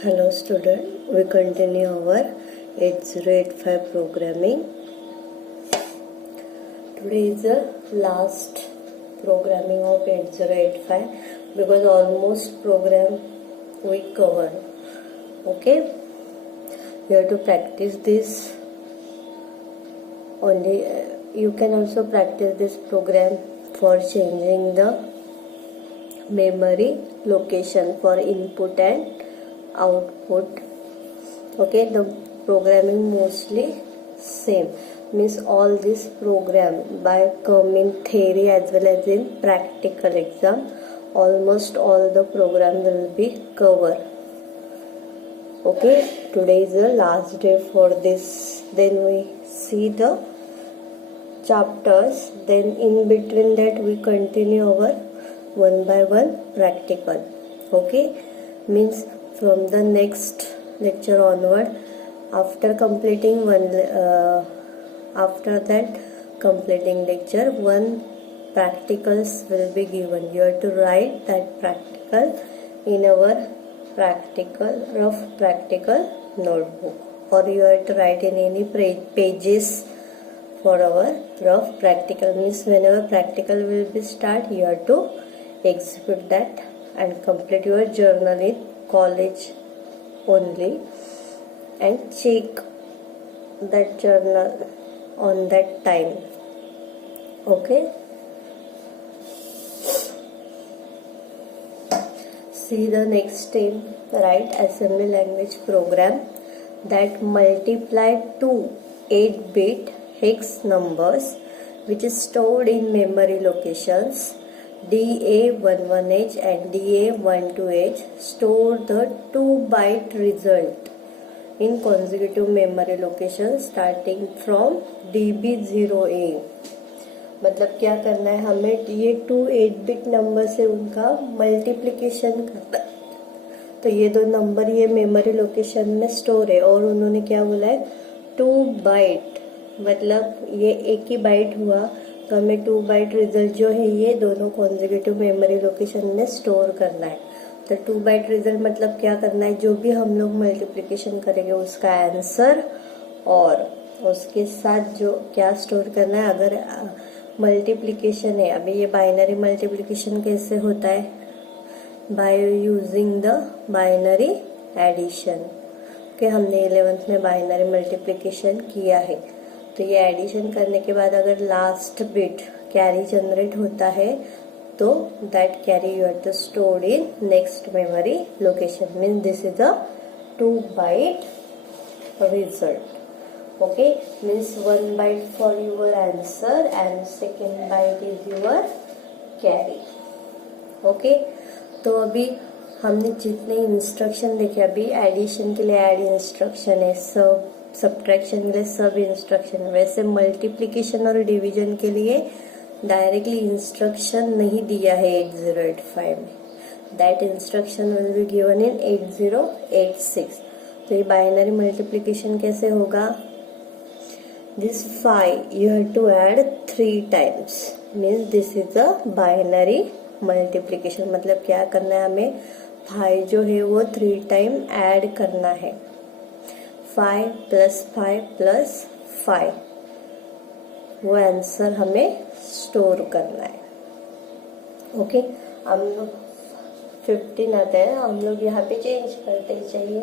Hello student, we continue our 8085 programming. Today is the last programming of 8085 because almost program we covered. Okay, you have to practice this only. You can also practice this program for changing the memory location for input and output. Okay, the programming mostly same, means all this program by come in theory as well as in practical exam, almost all the program will be covered. Okay, today is the last day for this. Then we see the chapters, then in between that we continue our one by one practical. Okay, means from the next lecture onward, after completing after that completing lecture, one practicals will be given. You have to write that practical in our rough practical notebook, or you have to write in any pages for our rough practical. Means whenever practical will be start, you have to execute that and complete your journal in college only and check that journal on that time. Okay, see the next step. Write assembly language program that multiply two 8-bit hex numbers which is stored in memory locations DA11H and DA12H. Store the 2-byte result in consecutive memory locations starting from DB0A. मतलब क्या करना है हमें, ये 2 8-बिट number से उनका multiplication करना, तो ये दो नंबर ये मेमोरी लोकेशन में स्टोर है और उन्होंने क्या बोला है 2 बाइट, मतलब ये एक ही बाइट हुआ तो हमें 2 बाइट रिजल्ट जो है ये दोनों कॉन्जिक्यूटिव मेमोरी लोकेशन में स्टोर करना है. तो 2 बाइट रिजल्ट मतलब क्या करना है, जो भी हम लोग मल्टीप्लिकेशन करेंगे उसका आंसर और उसके साथ जो क्या स्टोर करना है. अगर मल्टीप्लिकेशन है, अभी ये बाइनरी मल्टीप्लिकेशन कैसे होता है, by using the binary addition. कि हमने 11th में बाइनरी मल्टीप्लिकेशन किया है, तो ये एडिशन करने के बाद अगर लास्ट बिट कैरी जनरेट होता है तो that carry you have to store in next memory location. Means this is a 2 byte result. Okay, means 1 byte for your answer and second byte is your carry. Okay, तो अभी हमने जितने instruction देखे, अभी addition के लिए add instruction है, subtraction के लिए सब इंस्ट्रक्शन है. वैसे मल्टीप्लिकेशन और डिवीजन के लिए डायरेक्टली इंस्ट्रक्शन नहीं दिया है 8085 में. That instruction will be given in 8086. तो ये बाइनरी मल्टीप्लिकेशन कैसे होगा, this 5 you have to add 3 times, means this is a binary multiplication. मतलब क्या करना है हमें, 5 जो है वो 3 टाइम ऐड करना है. 5 + 5 + 5 वो आंसर हमें स्टोर करना है. ओके, हम लोग 15 आता है, हम लोग यहाँ पे चेंज करते ही चाहिए.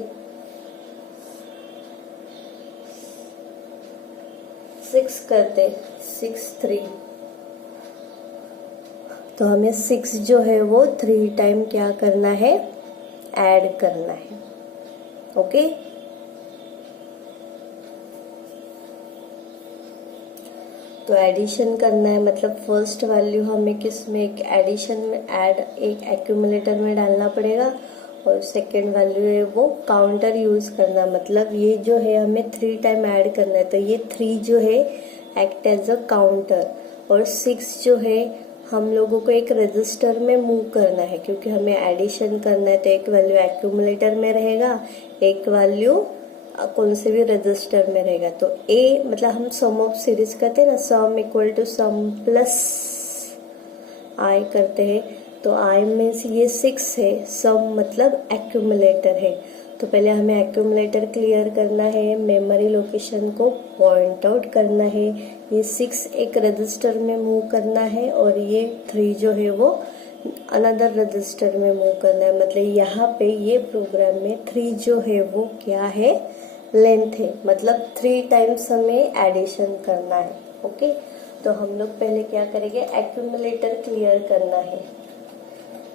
6 करते, 6 3, तो हमें 6 जो है वो 3 टाइम क्या करना है, ऐड करना है. ओके, तो एडिशन करना है, मतलब फर्स्ट वैल्यू हमें किस में, एक एडिशन में ऐड, एक एक्यूमुलेटर में डालना पड़ेगा और सेकेंड वैल्यू है वो काउंटर यूज करना. मतलब ये जो है हमें 3 टाइम ऐड करना है, तो ये 3 जो है एक्ट एज अ काउंटर और 6 जो है हम लोगों को एक रजिस्टर में मूव करना है, क्योंकि हमें एडिशन करना है. तो एक वैल्यू एक्यूमुलेटर में रहेगा, एक वैल्यू कौन से भी रजिस्टर में रहेगा. तो ए मतलब हम सम ऑफ सीरीज करते हैं ना, sum equal to sum plus i करते हैं, तो आई मीन्स ये 6 है, सम मतलब एक्यूमुलेटर है, तो पहले हमें एक्यूमुलेटर क्लियर करना है, मेमोरी लोकेशन को पॉइंट आउट करना है, ये 6 एक रजिस्टर में मूव करना है और ये 3 जो है वो अनदर रजिस्टर में मूव करना है। मतलब यहाँ पे ये प्रोग्राम में 3 जो है वो क्या है, लेंथ है, मतलब 3 टाइम्स हमें एडिशन करना है। ओके, तो हम लोग पहले क्या करेंगे, एक्यूमुलेटर क्लियर करना है।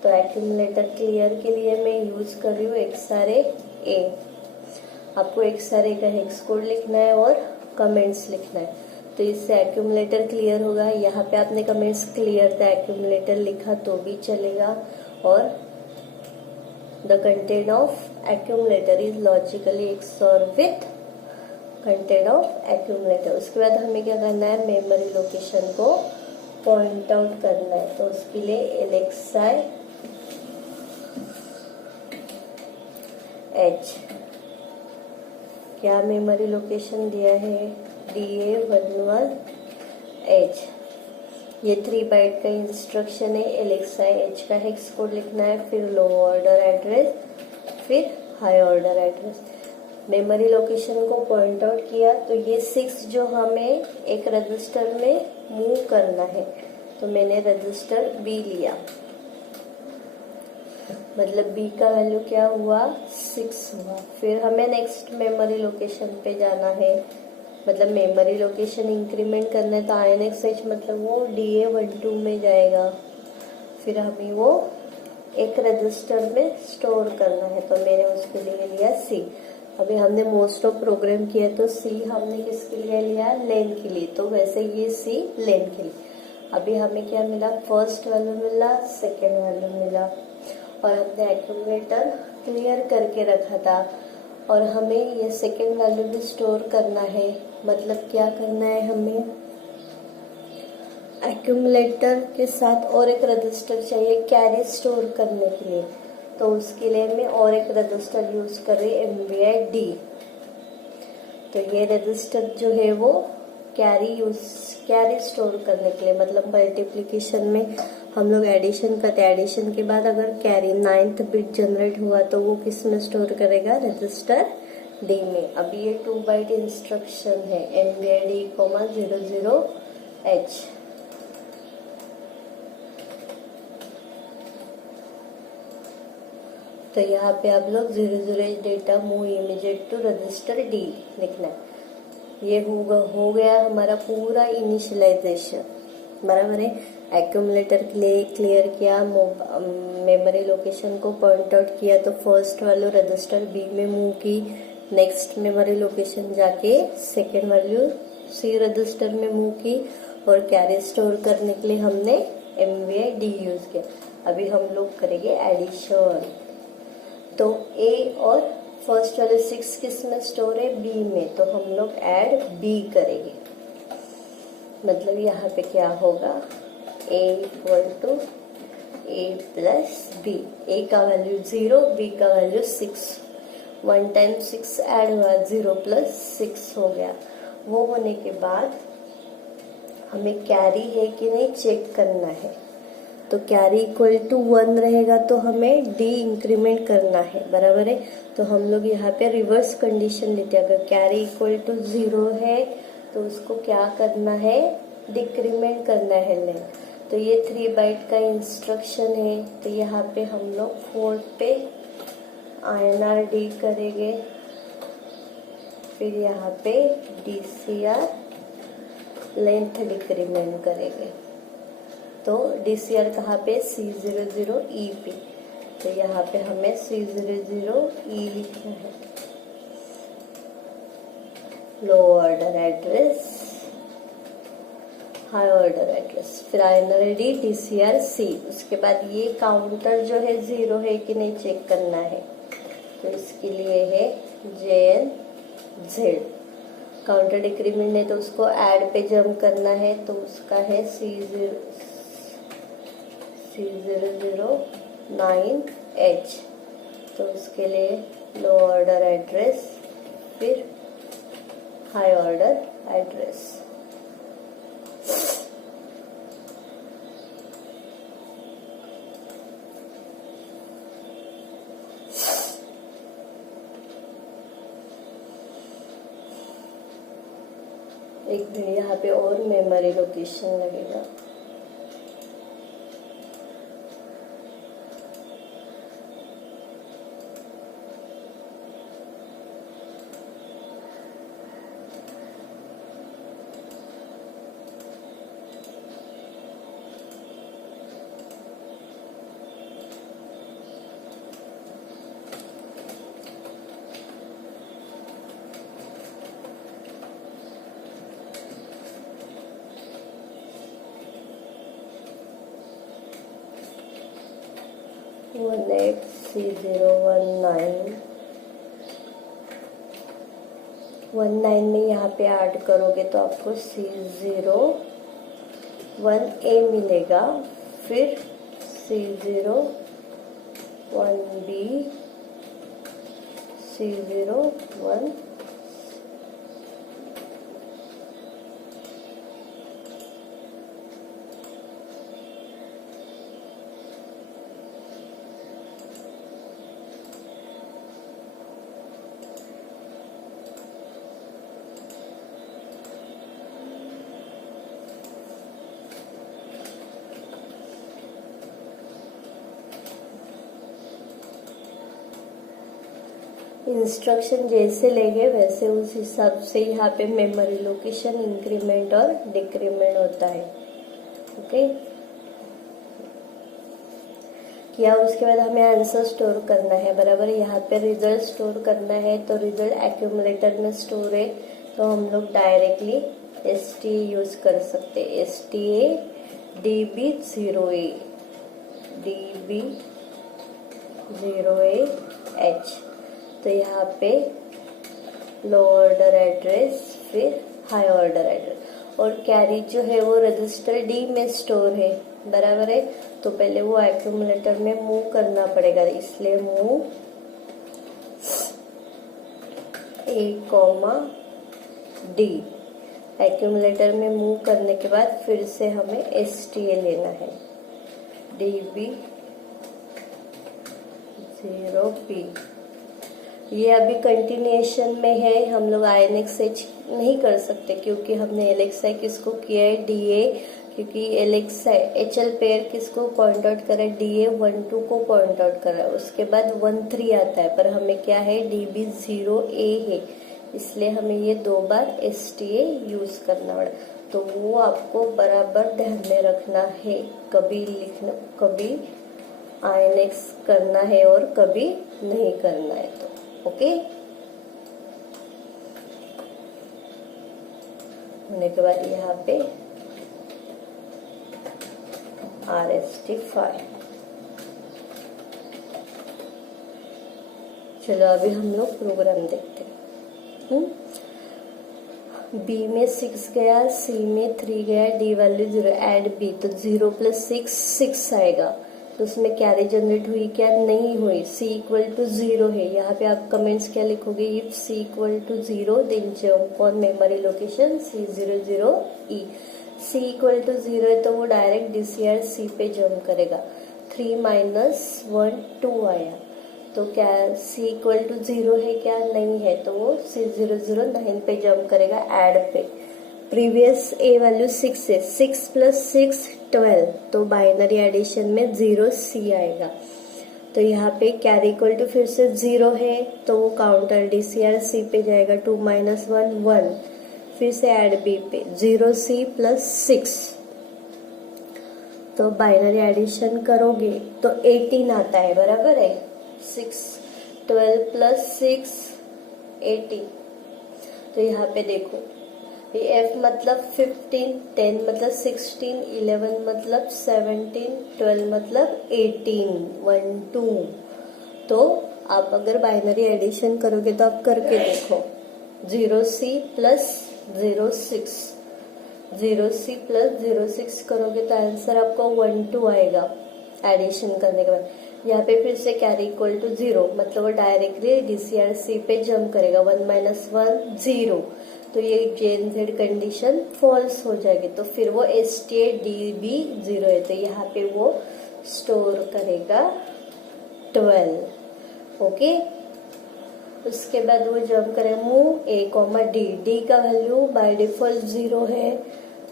तो एक्यूमुलेटर क्लियर के लिए मैं यूज कर रही हूँ XArray। आपको XArray का हेक्स कोड लिखना है और कमेंट्स लिखना है, तो इससे एक्यूमुलेटर क्लियर होगा। यहाँ पे आपने कमेंट्स क्लियर था एक्यूमुलेटर लिखा तो भी चलेगा। और the content of accumulator is logically XOR with content of accumulator. उसके बाद हमें क्या करना है, मेमोरी लोकेशन को पॉइंट आउट करना है। तो उसके लिए LXI H क्या मेमोरी लोकेशन दिया है, DA11H। ये 3 बाइट का इंस्ट्रक्शन है। LXI H का हेक्स कोड लिखना है, फिर लो ऑर्डर एड्रेस, फिर high order address. Memory location को पॉइंट आउट किया तो ये 6 जो हमें एक रजिस्टर में मूव करना है, तो मैंने रजिस्टर B लिया। मतलब B का वैल्यू क्या हुआ, 6 हुआ। फिर हमें नेक्स्ट मेमोरी लोकेशन पे जाना है, मतलब मेमोरी लोकेशन इंक्रीमेंट करना है, तो INX मतलब वो DA12 में जाएगा। फिर हमें वो एक रजिस्टर में स्टोर करना है, तो मैंने उसके लिए लिया C। अभी हमने मोस्ट ऑफ प्रोग्राम किया तो C हमने किसके लिए लिया, लेन के लिए, तो वैसे ये C लेन के लिए। अभी हमें क्या मिला, फर्स्ट वैल्यू मिला, सेकेंड वैल्यू मिला, और हमने एक्यूमुलेटर क्लियर करके रखा था और हमें ये सेकेंड वैल्यू भी स्टोर करना है। मतलब क्या करना है, हमें एक्यूमुलेटर के साथ और एक रजिस्टर चाहिए कैरी स्टोर करने के लिए, तो उसके लिए मैं और एक रजिस्टर यूज कर रही MVI-D। तो ये रजिस्टर जो है वो कैरी स्टोर करने के लिए, मतलब मल्टीप्लिकेशन में हम लोग एडिशन करते हैं, एडिशन के बाद अगर कैरी 9th बिट जनरेट हुआ तो वो किस में स्टोर करेगा, रजिस्टर D में। अभी ये 2 बाइट इंस्ट्रक्शन है, MVI-D, 00H। तो यहाँ पे आप लोग 00H data move immediate to register D लिखना है। ये हो गया हमारा पूरा इनिशियलाइजेशन, बराबर है। एक्यूमुलेटर क्लियर किया, मेमोरी लोकेशन को पॉइंट आउट किया, तो फर्स्ट वैल्यू रजिस्टर B में मूव की, नेक्स्ट मेमोरी लोकेशन जाके सेकेंड वैल्यू C रजिस्टर में मूव की, और कैरी स्टोर करने के लिए हमने MVI-D यूज किया। अभी हम लोग करेंगे एडिशन। तो A और फर्स्ट वाले 6 किस में स्टोर है, B में, तो हम लोग ऐड B करेंगे। मतलब यहाँ पे क्या होगा, A = A + B। A का वैल्यू 0, B का वैल्यू 6, 1 टाइम 6 ऐड हुआ, 0 + 6 हो गया। वो होने के बाद हमें कैरी है कि नहीं चेक करना है। तो कैरी = 1 रहेगा तो हमें D इंक्रीमेंट करना है, बराबर है। तो हम लोग यहाँ पे रिवर्स कंडीशन लेते हैं, अगर कैरी = 0 है तो उसको क्या करना है, डिक्रीमेंट करना है लेन। तो ये 3 बाइट का इंस्ट्रक्शन है, तो यहाँ पे हम लोग 4 पे INR-D करेंगे, फिर यहाँ पे DCR लेंथ डिक्रीमेंट करेंगे। तो DCR कहाँ पे, C00EP, तो यहाँ पे हमें C00E लिखना है। Low order address, high order address, फिर INR-D DCR C। उसके बाद ये काउंटर जो है 0 है कि नहीं चेक करना है, तो इसके लिए है JNZ। काउंटर डिक्रीमेंट है तो उसको ऐड पे जंप करना है, तो उसका है C009H। तो उसके लिए लो ऑर्डर एड्रेस, फिर हाई ऑर्डर एड्रेस। एक मिनट, यहाँ पे और मेमोरी लोकेशन लगेगा। वन 18 में यहाँ पे ऐड करोगे तो आपको C01A मिलेगा, फिर C01B, C01 इंस्ट्रक्शन जैसे लेंगे वैसे उस हिसाब से यहाँ पे मेमोरी लोकेशन इंक्रीमेंट और डिक्रीमेंट होता है। ओके, या उसके बाद हमें आंसर स्टोर करना है, बराबर। यहाँ पे रिजल्ट स्टोर करना है, तो रिजल्ट एक्यूमुलेटर में स्टोर है, तो हम लोग डायरेक्टली STA यूज कर सकते हैं। STA DB0A DB0AH। तो यहाँ पे लो ऑर्डर एड्रेस, फिर हाई ऑर्डर एड्रेस, और कैरी जो है वो रजिस्टर D में स्टोर है, बराबर है। तो पहले वो एक्यूमुलेटर में मूव करना पड़ेगा, इसलिए मूव A, D। एक्यूमुलेटर में मूव करने के बाद फिर से हमें STA लेना है, DB0P। ये अभी कंटिन्यूएशन में है, हम लोग INXH नहीं कर सकते क्योंकि हमने LXI किसको किया है, DA, क्योंकि LXI HL पेयर किसको पॉइंट आउट करा है, DA12 को पॉइंट आउट करा है। उसके बाद 13 आता है, पर हमें क्या है, DB0A है, इसलिए हमें ये 2 बार STA यूज करना पड़ा। तो वो आपको बराबर ध्यान में रखना है, कभी लिखना, कभी INX करना है और कभी नहीं करना है। तो ओके, होने के बाद यहाँ पे RST5। चलो अभी हम लोग प्रोग्राम देखते हैं। B में 6 गया, C में 3 गया, D वैल्यू 0, एड B, तो 0 + 6 6 आएगा। तो उसमें कैरी जनरेट हुई क्या, नहीं हुई। C = 0 है, यहाँ पे आप कमेंट्स क्या लिखोगे, if C = 0 then jump on memory location C00E। C = 0 है तो वो डायरेक्ट DCR C पे जंप करेगा। 3 - 1 2 आया, तो क्या C = 0 है क्या, नहीं है, तो वो C009 पे जंप करेगा, ऐड पे। प्रीवियस A वैल्यू 6 है, 6 + 6 12, तो बाइनरी एडिशन में 0C आएगा। तो यहाँ पे कैरी इक्वल टू फिर से 0 है, तो वो काउंटर DCR C पे जाएगा। 2 - 1 1, फिर से ऐड B पे 0C + 6, तो बाइनरी एडिशन करोगे तो 18 आता है, बराबर है। 6 12 + 6 18। तो यहाँ पे देखो, F मतलब 15, 10 मतलब 16, 11 मतलब 17, 12 मतलब 18, 1 2। तो आप अगर बाइनरी एडिशन करोगे तो आप करके देखो, 0C + 06, 0C + 06 करोगे तो आंसर आपको 1 2 आएगा एडिशन करने के बाद। यहाँ पे फिर से कैरी इक्वल टू 0, मतलब वो डायरेक्टली DCR C पे जंप करेगा। 1 - 1 0, तो ये JNZ कंडीशन फॉल्स हो जाएगी, तो फिर वो STA DB0 है, तो यहाँ पे वो स्टोर करेगा 12। ओके, उसके बाद वो जंप करे मूव ए कॉमा डी, डी का वैल्यू बाय डिफॉल्ट 0 है,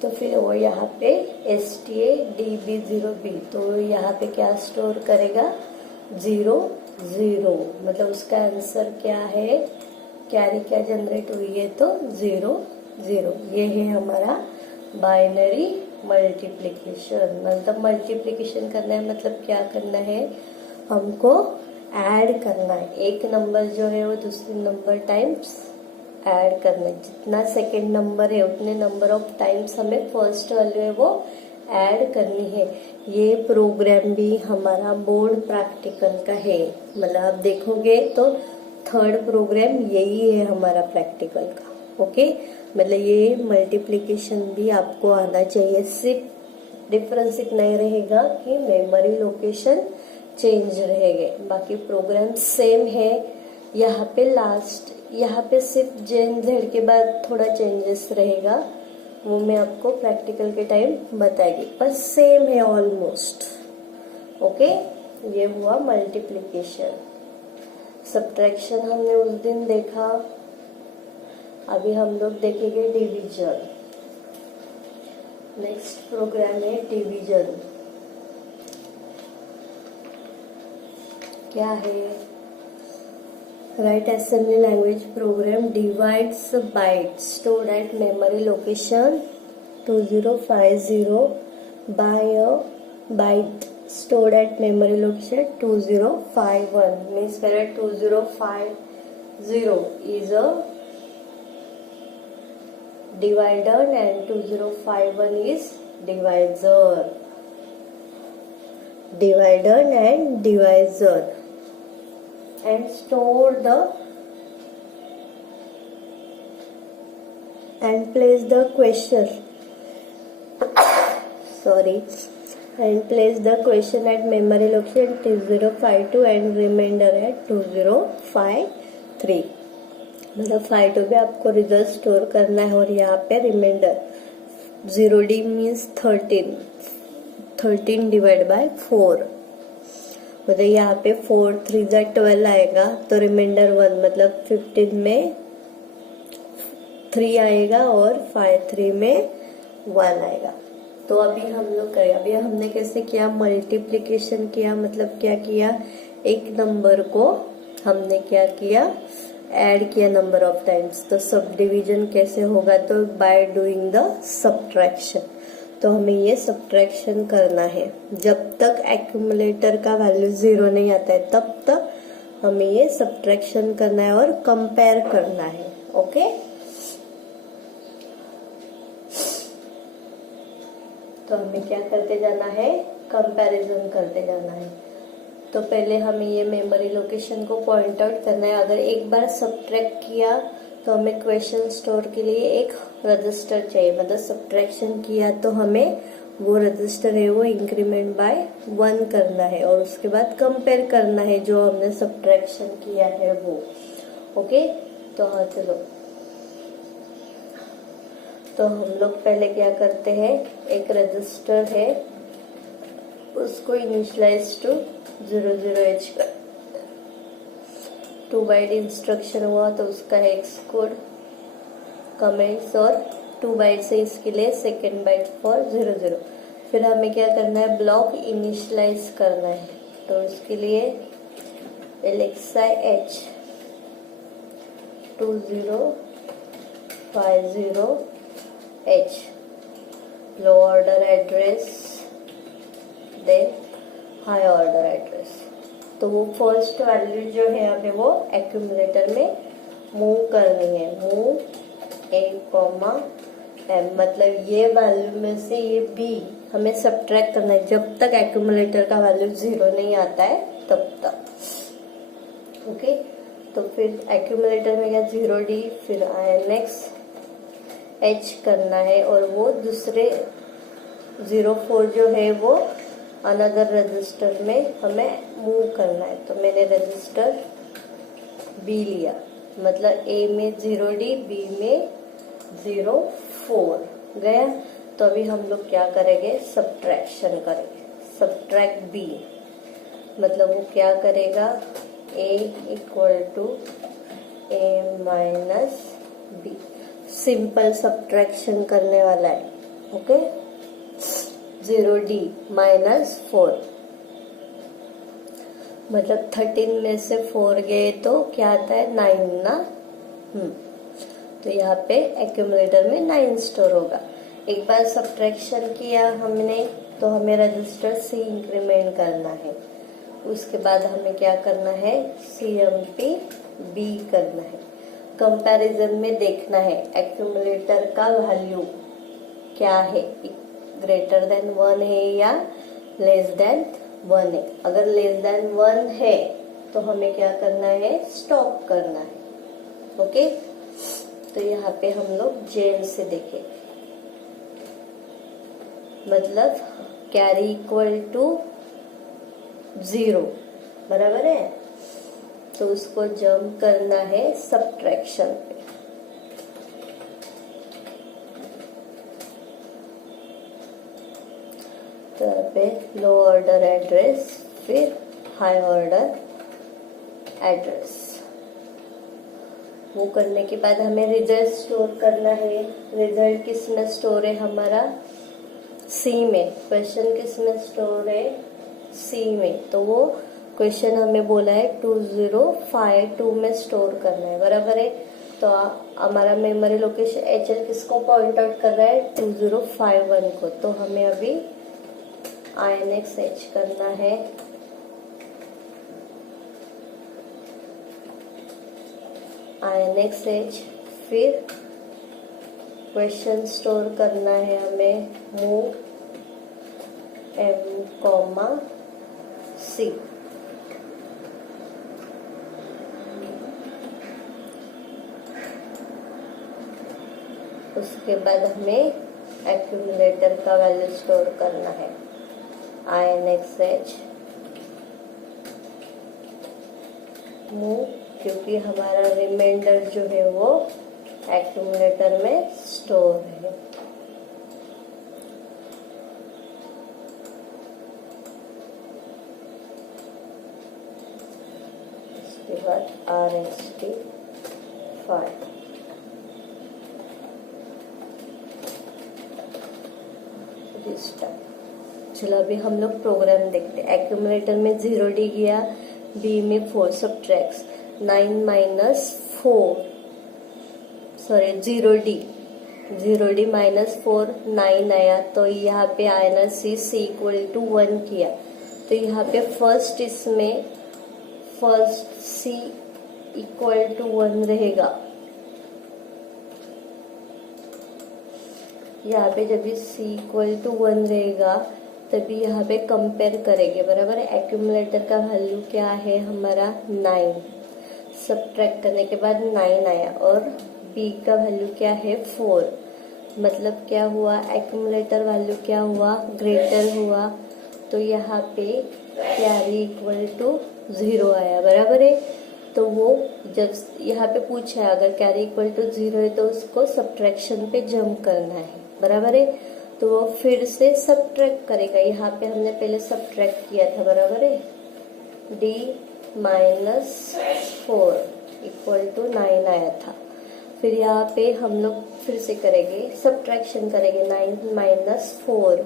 तो फिर वो यहाँ पे STA DB0B, तो यहाँ पे क्या स्टोर करेगा 0 0, मतलब उसका आंसर क्या है, कैरी क्या जनरेट हुई है, तो 0 0। ये है हमारा बाइनरी मल्टीप्लिकेशन। मतलब मल्टीप्लिकेशन करना है मतलब क्या करना है, हमको ऐड करना है, एक नंबर जो है वो दूसरे नंबर टाइम्स ऐड करना है। जितना सेकंड नंबर है उतने नंबर ऑफ टाइम्स हमें फर्स्ट वैल्यू है वो ऐड करनी है। ये प्रोग्राम भी हमारा बोर्ड प्रैक्टिकल का है, मतलब आप देखोगे तो थर्ड प्रोग्राम यही है हमारा प्रैक्टिकल का। ओके, मतलब ये मल्टीप्लिकेशन भी आपको आना चाहिए, सिर्फ डिफरेंस इतना ही रहेगा कि मेमोरी लोकेशन चेंज रहेंगे, बाकी प्रोग्राम सेम है। यहाँ पे लास्ट, यहाँ पे सिर्फ JNZ के बाद थोड़ा चेंजेस रहेगा, वो मैं आपको प्रैक्टिकल के टाइम बताएगी, पर सेम है ऑलमोस्ट। ओके, ये हुआ मल्टीप्लिकेशन। सब्ट्रैक्शन हमने उस दिन देखा, अभी हम लोग देखेंगे डिवीजन। नेक्स्ट प्रोग्राम है डिवीजन। क्या है, write assembly language program divides bytes stored at memory location 2050 by a byte stored at memory location 2051, means where 2050 is a divider and 2051 is divisor. Divider and divisor, and store the and place the question and place the question at memory location 2052 and remainder at 2053। मतलब 52 पे आपको result store करना है और यहाँ पे reminder 0D means 13 divide by 4, मतलब यहाँ पे 4 3 12 आएगा, तो रिमाइंडर 1 मतलब 15 में 3 आएगा और 5 3 में 1 आएगा। तो अभी हम लोग करें, अभी हमने कैसे किया, मल्टीप्लिकेशन किया, मतलब क्या किया, एक नंबर को हमने क्या किया, ऐड किया नंबर ऑफ टाइम्स। तो सब डिवीजन कैसे होगा, तो बाय डूइंग द सब्ट्रैक्शन। तो हमें ये सब्ट्रैक्शन करना है, जब तक एक्यूमुलेटर का वैल्यू 0 नहीं आता है तब तक हमें ये सब्ट्रैक्शन करना है और कंपेयर करना है। ओके, तो हमें क्या करते जाना है, कंपैरिजन करते जाना है। तो पहले हमें ये मेमोरी लोकेशन को पॉइंट आउट करना है। अगर एक बार सब्ट्रैक्ट किया तो हमें क्वेश्चन स्टोर के लिए एक रजिस्टर चाहिए, मतलब सब्ट्रैक्शन किया तो हमें वो रजिस्टर है वो इंक्रीमेंट बाय 1 करना है और उसके बाद कंपेयर करना है जो हमने सब्ट्रैक्शन किया है वो। ओके, तो हाँ चलो, तो हम लोग पहले क्या करते हैं, एक रजिस्टर है उसको इनिशियलाइज टू 00H कर, 2 बाइट इंस्ट्रक्शन हुआ तो उसका हेक्स कोड कमेंट्स और 2 बाइट से इसके लिए सेकेंड बाइट फॉर 00। फिर हमें क्या करना है, ब्लॉक इनिशियलाइज करना है, तो उसके लिए LXI H 2050H low order address then high order address. तो वो फर्स्ट वैल्यू जो है हमें वो एक्यूमुलेटर में मूव करनी है, मूव A, मतलब ये वैल्यू में से ये B हमें सब्ट्रैक्ट करना है जब तक एक्यूमुलेटर का वैल्यू 0 नहीं आता है तब तक। ओके, तो फिर एक्यूमुलेटर में क्या 0D, फिर INX H करना है और वो दूसरे 04 जो है वो अनदर रजिस्टर में हमें मूव करना है। तो मैंने रजिस्टर B लिया, मतलब A में 0D, B में 04 गया। तो अभी हम लोग क्या करेंगे, सब्ट्रैक्शन करेंगे, सब्ट्रैक्ट B, मतलब वो क्या करेगा, A equal to minus B. Simple subtraction करने वाला है। ओके, 0d माइनस 4, मतलब 13 में से 4 गए तो क्या आता है 9 ना। तो यहाँ पे एक्यूमुलेटर में 9 स्टोर होगा। एक बार सब्ट्रैक्शन किया हमने तो हमें रजिस्टर सी इंक्रीमेंट करना है। उसके बाद हमें क्या करना है, CMP B करना है। कंपैरिजन में देखना है एक्यूमुलेटर का वैल्यू क्या है, ग्रेटर देन 1 है या लेस देन 1 है। अगर लेस देन 1 है तो हमें क्या करना है, स्टॉप करना है। ओके, तो यहाँ पे हम लोग जेल से देखें, मतलब कैरी इक्वल टू 0 बराबर है, तो उसको जंप करना है सब्ट्रैक्शन पे। तो यहाँ पे लो ऑर्डर एड्रेस, फिर हाई ऑर्डर एड्रेस। वो करने के बाद हमें रिजल्ट स्टोर करना है। रिजल्ट किस में स्टोर है हमारा, सी में। क्वेश्चन किस में स्टोर है, सी में। तो वो क्वेश्चन हमें बोला है 2052 में स्टोर करना है, बराबर है। तो हमारा मेमोरी लोकेशन HL किसको पॉइंट आउट कर रहा है, 2051 को। तो हमें अभी INX करना है। INX, फिर क्वेश्चन स्टोर करना है हमें मूव M, C। उसके बाद हमें एक्यूमुलेटर का वैल्यू स्टोर करना है, INX मूव, क्योंकि हमारा रिमाइंडर जो है वो एक्यूमुलेटर में स्टोर है। इसके बाद RST 5। चलो अभी हम लोग प्रोग्राम देखते हैं। एक्यूमुलेटर में 0D गया, B में 4 सब्ट्रैक्ट्स 9 माइनस 4, सॉरी 0D माइनस 4 9 आया। तो यहाँ पे आया ना C इक्वल टू 1 किया। तो यहाँ पे फर्स्ट इसमें फर्स्ट C इक्वल टू 1 रहेगा। यहाँ पे जब भी C इक्वल टू 1 रहेगा तभी यहाँ पे कंपेयर करेंगे, बराबर है। एक्यूमुलेटर का वैल्यू क्या है हमारा 9, सब्ट्रैक्ट करने के बाद 9 आया, और B का वैल्यू क्या है 4। मतलब क्या हुआ, एक्यूमुलेटर वैल्यू क्या हुआ, ग्रेटर हुआ। तो यहाँ पे कैरी इक्वल टू 0 आया, बराबर है। तो वो जब यहाँ पे पूछा है अगर कैरी इक्वल टू 0 है तो उसको सब्ट्रैक्शन पे जंप करना है, बराबर है। तो वो फिर से सब्ट्रैक्ट करेगा। यहाँ पे हमने पहले सब्ट्रैक्ट किया था, बराबर है। D माइनस 4 इक्वल टू 9 आया था। फिर यहाँ पे हम लोग फिर से करेंगे, सब्ट्रैक्शन करेंगे। 9 माइनस 4,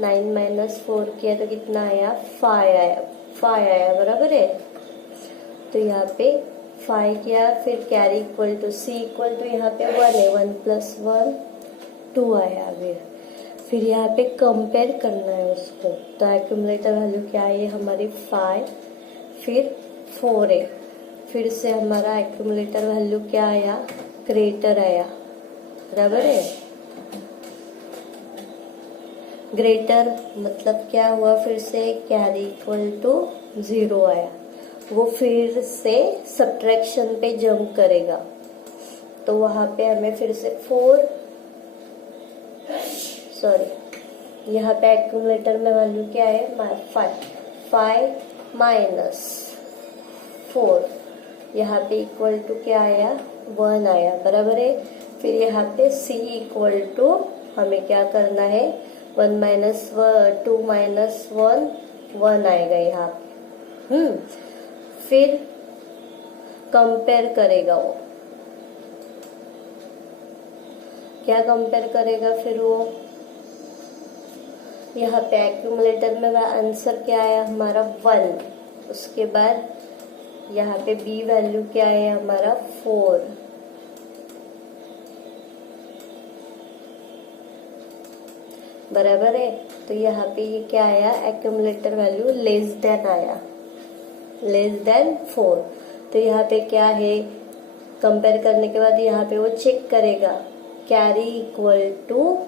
9 माइनस 4 किया तो कितना आया, 5 आया, बराबर है। तो यहाँ पे 5 किया, फिर carry equal to C equal to यहाँ पे 1 है, 1 प्लस 1 2 आया। फिर यहाँ पे कंपेयर करना है उसको। तो एक्यूमुलेटर वैल्यू क्या है हमारी 5, फिर 4 है। फिर से हमारा एक्यूमुलेटर वैल्यू क्या आया, ग्रेटर आया, बराबर है। ग्रेटर मतलब क्या हुआ, फिर से कैरी इक्वल टू 0 आया। वो फिर से सब्ट्रैक्शन पे जंप करेगा। तो वहां पे हमें फिर से 4, सॉरी यहाँ पे एक्यूमुलेटर में वैल्यू क्या है 5 माइनस 4, यहाँ पे इक्वल टू क्या आया 1 आया, बराबर है। फिर यहाँ पे C इक्वल टू हमें क्या करना है 1 माइनस 2 माइनस 1 आएगा यहाँ पे। फिर कंपेयर करेगा वो, क्या कंपेयर करेगा फिर वो, यहाँ पे एक्यूमुलेटर में आंसर क्या आया हमारा 1, उसके बाद यहाँ पे बी वैल्यू क्या है हमारा 4, बराबर है। तो यहाँ पे ये क्या आया, एक्यूमुलेटर वैल्यू लेस देन आया, लेस देन 4। तो यहाँ पे क्या है, कंपेयर करने के बाद यहाँ पे वो चेक करेगा, कैरी इक्वल टू,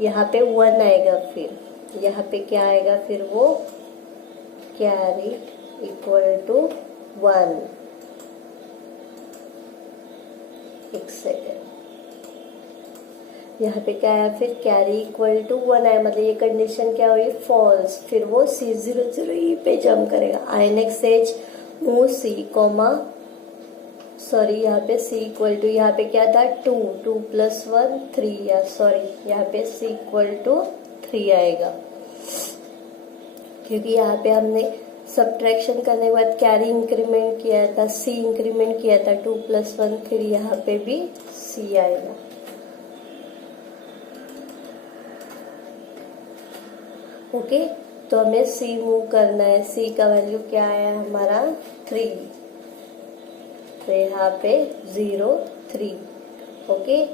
यहाँ पे 1 आएगा, फिर यहाँ पे क्या आएगा, फिर वो कैरी इक्वल टू 1। एक सेकेंड, यहाँ पे क्या आया, फिर कैरी इक्वल टू 1 आया, मतलब ये कंडीशन क्या हुई, फॉल्स। फिर वो C00 पे जंप करेगा, INX move C comma, sorry यहाँ पे C इक्वल टू, यहाँ पे क्या था 2, 2 + 1 3, या सॉरी यहाँ पे C इक्वल टू 3 आएगा, क्योंकि यहाँ पे हमने सब्ट्रैक्शन करने के बाद कैरी इंक्रीमेंट किया था, C इंक्रीमेंट किया था, 2 + 1 3, यहाँ पे भी C आएगा। ओके, तो हमें C मूव करना है, C का वैल्यू क्या आया हमारा 3, तो यहाँ पे 0 3। ओके,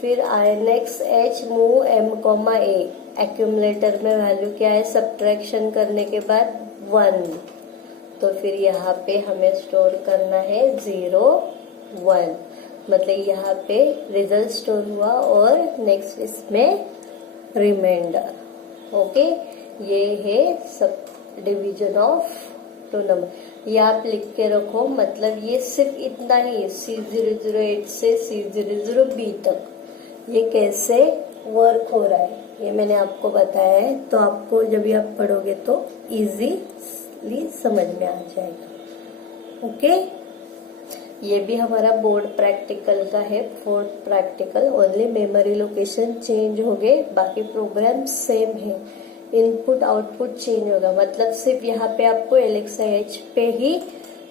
फिर INX move M, A, accumulator में वैल्यू क्या है, सब्ट्रैक्शन करने के बाद 1, तो फिर यहाँ पे हमें स्टोर करना है 0 1, मतलब यहाँ पे रिजल्ट स्टोर हुआ और नेक्स्ट इसमें रिमाइंडर। ओके, ये है सब डिवीजन ऑफ 2 नंबर, ये आप लिख के रखो, मतलब ये सिर्फ इतना ही, C008 से C00B तक ये कैसे वर्क हो रहा है ये मैंने आपको बताया है, तो आपको जब भी आप पढ़ोगे तो इजीली समझ में आ जाएगा। ओके, ये भी हमारा बोर्ड प्रैक्टिकल का है, 4th practical, only memory location change हो गए, बाकी प्रोग्राम सेम है, इनपुट आउटपुट चेंज होगा, मतलब सिर्फ यहाँ पे आपको LXI पे ही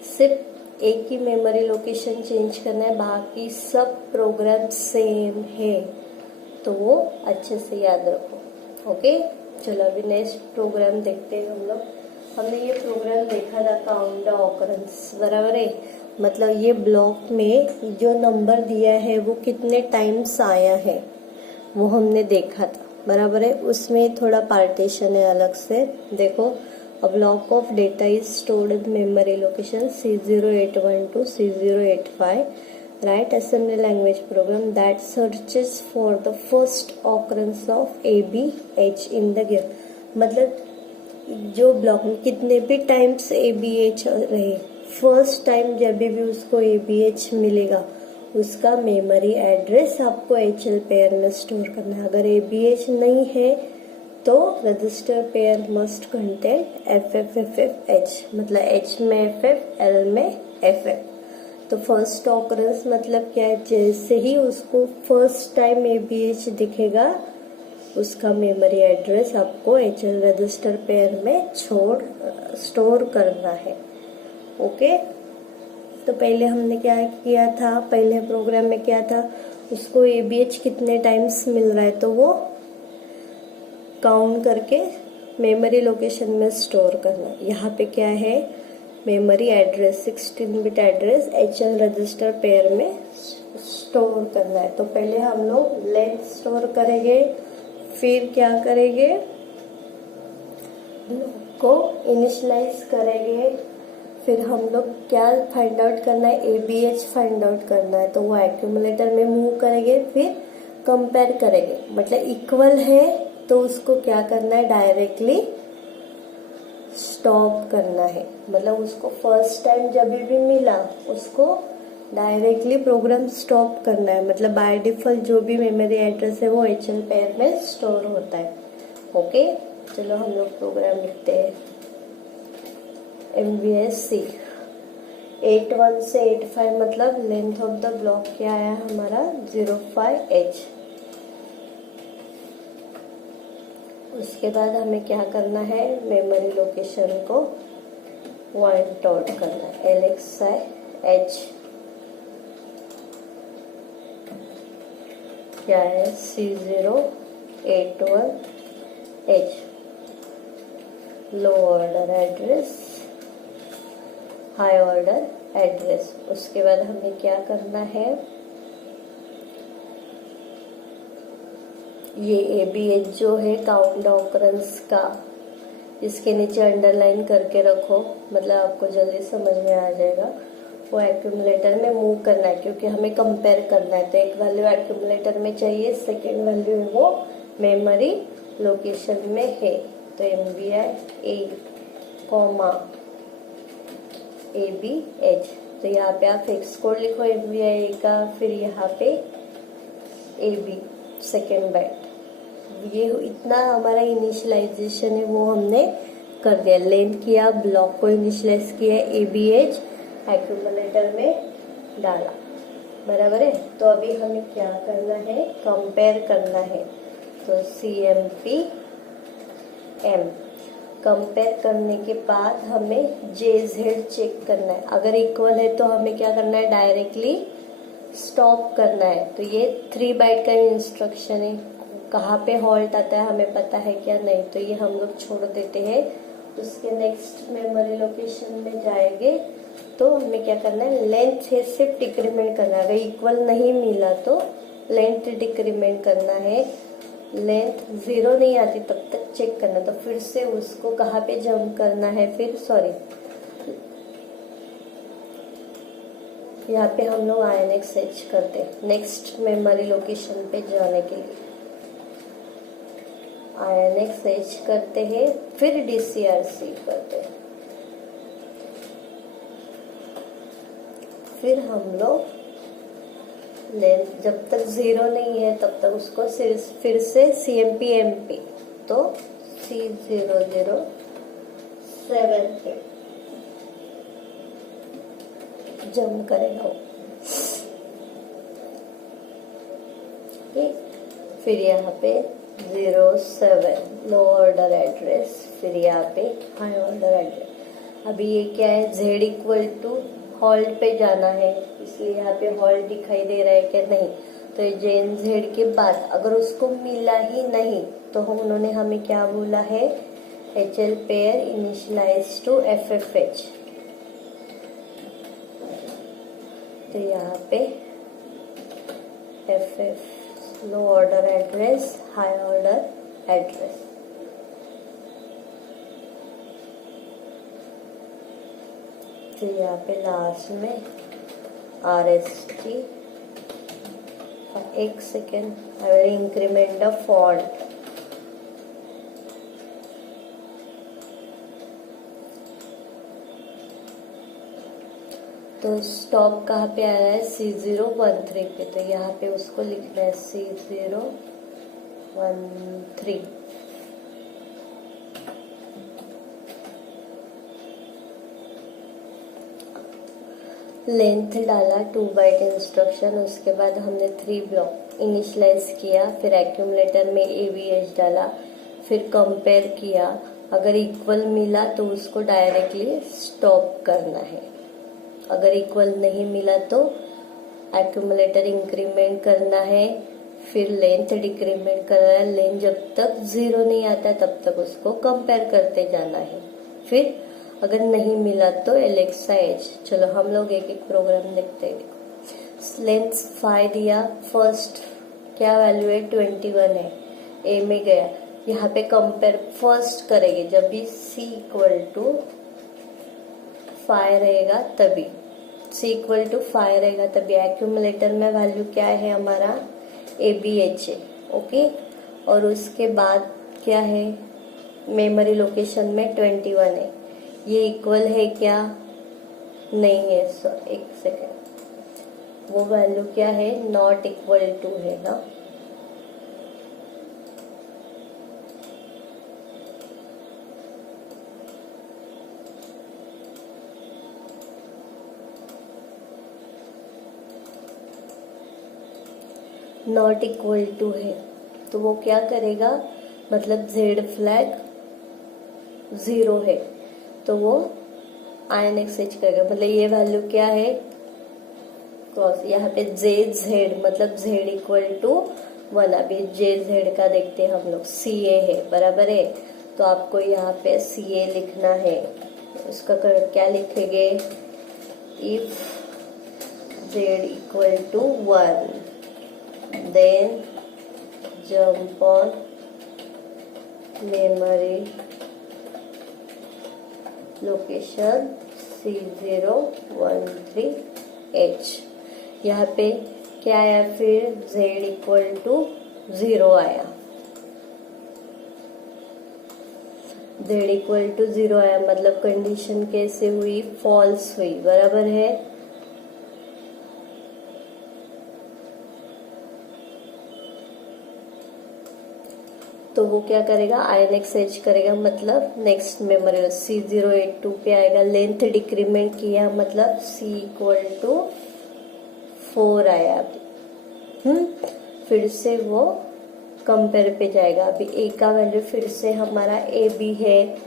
सिर्फ एक ही मेमोरी लोकेशन चेंज करना है, बाकी सब प्रोग्राम सेम है, तो वो अच्छे से याद रखो। ओके, चलो अभी नेक्स्ट प्रोग्राम देखते हैं हम लोग। हमने ये प्रोग्राम देखा था, काउंट द ऑकरेंस, बराबर है, मतलब ये ब्लॉक में जो नंबर दिया है वो कितने टाइम्स आया है वो हमने देखा था, बराबर है। उसमें थोड़ा पार्टीशन है अलग से, देखो, a block of data is stored in memory location C0812 to C085, right assembly language programme that searches for the first occurrence of ABH in the given, मतलब जो ब्लॉक में कितने भी टाइम्स ABH रहे, फर्स्ट टाइम जब भी उसको ABH मिलेगा उसका मेमोरी एड्रेस आपको HL पेयर में स्टोर करना है। अगर ABH नहीं है तो register pair must contain FFFFH, मतलब H में FF, L में FF। तो फर्स्ट ऑकरेंस मतलब क्या है, जैसे ही उसको फर्स्ट टाइम ABH दिखेगा उसका मेमोरी एड्रेस आपको HL रजिस्टर पेयर में स्टोर करना है। ओके, तो पहले हमने क्या किया था, पहले प्रोग्राम में क्या था, उसको ABH कितने टाइम्स मिल रहा है तो वो काउंट करके मेमोरी लोकेशन में स्टोर करना है। यहाँ पे क्या है, memory address 16 bit address HL register pair में स्टोर करना है। तो पहले हम लोग लेंथ स्टोर करेंगे, फिर क्या करेंगे, को इनिशियलाइज करेंगे, फिर हम लोग क्या फाइंड आउट करना है, ABH फाइंड आउट करना है, तो वो एक्यूमुलेटर में मूव करेंगे, फिर कंपेयर करेंगे, मतलब इक्वल है तो उसको क्या करना है, डायरेक्टली स्टॉप करना है, मतलब उसको फर्स्ट टाइम जब भी मिला उसको डायरेक्टली प्रोग्राम स्टॉप करना है, मतलब बाय डिफॉल्ट जो भी मेमोरी एड्रेस है वो HL पेयर में स्टोर होता है। ओके, चलो हम लोग प्रोग्राम लिखते हैं। MVS C 81 से 85, मतलब लेंथ ऑफ द ब्लॉक क्या आया हमारा 05H। उसके बाद हमें क्या करना है, मेमोरी लोकेशन को पॉइंट आउट करना है, LXI H। क्या है, C081H low order address, high order address. उसके बाद हमें क्या करना है, ये ABH जो है काउंट ऑकरेंस का, इसके नीचे अंडरलाइन करके रखो, मतलब आपको जल्दी समझ में आ जाएगा। वो एक्यूमुलेटर में मूव करना है क्योंकि हमें कंपेयर करना है। तो एक वैल्यू एक्यूमुलेटर में चाहिए, सेकेंड वैल्यू वो मेमोरी लोकेशन में है। तो MVI A, ABH। तो यहाँ पे आप फिक्स कोड लिखो MVI A का, फिर यहाँ पे AB सेकेंड बाइट। ये इतना हमारा इनिशियलाइजेशन है वो हमने कर दिया, लेंथ किया, ब्लॉक को इनिशियलाइज किया, ABH एक्यूमुलेटर में डाला, बराबर है। तो अभी हमें क्या करना है, कंपेयर करना है। तो CMP M कंपेयर करने के बाद हमें JZ चेक करना है। अगर इक्वल है तो हमें क्या करना है, डायरेक्टली स्टॉप करना है। तो ये 3 बाइट का इंस्ट्रक्शन है, कहाँ पे हॉल्ट आता है हमें पता है क्या, नहीं, तो ये हम लोग छोड़ देते हैं। उसके नेक्स्ट मेमोरी लोकेशन में जाएंगे तो हमें क्या करना है, लेंथ से सिर्फ डिक्रीमेंट करना है। अगर इक्वल नहीं मिला तो लेंथ डिक्रीमेंट करना है। लेंथ 0 नहीं आती तब तक चेक करना। तो फिर से उसको कहाँ पे जंप करना है, फिर सॉरी यहाँ पे हम लोग INX सर्च करते हैं नेक्स्ट मेमोरी लोकेशन पे जाने के लिए। INX सर्च करते हैं, फिर DCRC करते हैं, फिर हम लोग लेंथ जब तक 0 नहीं है तब तक उसको फिर से CMP MP, तो C007 पे जंप करेगा वो, ठीक। फिर यहाँ पे 07 लो ऑर्डर एड्रेस, फिर यहाँ पे हाई ऑर्डर एड्रेस। अभी ये क्या है, Z इक्वल टू हॉल्ट पे जाना है, इसलिए यहाँ पे हॉल्ट दिखाई दे रहा है क्या, नहीं। तो ये JNZ के बाद अगर उसको मिला ही नहीं तो उन्होंने हमें क्या बोला है, HL pair initialise to FFH। तो यहाँ पे FF low order address, high order address. तो यहाँ पे लास्ट में RST। एक second, I will increment the font. तो स्टॉप कहाँ पे आया है, C013 पे। तो यहाँ पे उसको लिखना है C013। लेंथ डाला 2 बाइट इंस्ट्रक्शन, उसके बाद हमने 3 ब्लॉक इनिशियलाइज किया, फिर एक्यूमुलेटर में ABH डाला, फिर कंपेयर किया। अगर इक्वल मिला तो उसको डायरेक्टली स्टॉप करना है। अगर इक्वल नहीं मिला तो एक्यूमुलेटर इंक्रीमेंट करना है, फिर लेंथ डिक्रीमेंट करना है। लेंथ जब तक 0 नहीं आता तब तक उसको कंपेयर करते जाना है। फिर अगर नहीं मिला तो एलेक्सा एज। चलो हम लोग एक एक प्रोग्राम देखते हैं। लेंथ 5 दिया, फर्स्ट क्या वैल्यू है, 21 है, ए में गया। यहाँ पे कंपेयर फर्स्ट करेंगे, जब भी C इक्वल टू 5 रहेगा तभी, C इक्वल टू 5 रहेगा तभी। एक्यूमुलेटर में वैल्यू क्या है हमारा, ABH है, ओके। और उसके बाद क्या है, मेमोरी लोकेशन में 21 है। ये इक्वल है क्या, नहीं है, एक सेकेंड, वो वैल्यू क्या है, नॉट इक्वल टू है ना। नॉट इक्वल टू है तो वो क्या करेगा, मतलब Z फ्लैग 0 है तो वो INX करेगा। मतलब ये वैल्यू क्या है, क्रॉस, यहाँ पे ZZ मतलब Z इक्वल टू 1। अभी जे जेड का देखते हैं हम लोग, सी ए है, बराबर है। तो आपको यहाँ पे सी ए लिखना है। उसका क्या लिखेंगे, if z equal to 1 then jump on memory location C013H। यहाँ पे क्या आया, फिर z इक्वल टू 0 आया, z इक्वल टू 0 आया, मतलब कंडीशन कैसे हुई, फॉल्स हुई, बराबर है। तो वो क्या करेगा, INX एच करेगा, मतलब नेक्स्ट मेमोरी C082 पे आएगा। लेंथ डिक्रीमेंट किया, मतलब C इक्वल टू 4 आया अभी। फिर से वो कंपेयर पे जाएगा। अभी ए का वैल्यू फिर से हमारा ए बी है,